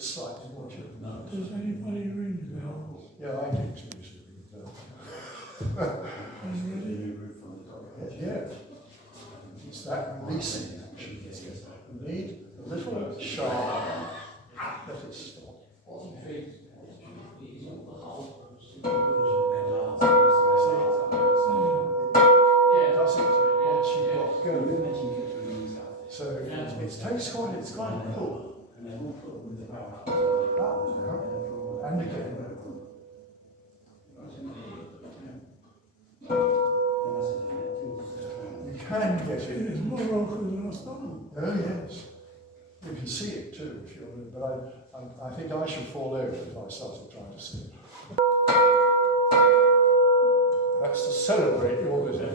it slightly more cheerful. No. Does anybody ring the bell? Yeah, I do music. Yeah. It's that releasing action. You need a little sharp, let it stop. So it's quite cool. And again. You can get it. It's more local than I thought. Oh yes. You can see it too if you're, but I think I should fall over if I started trying to sing. That's to celebrate your visit.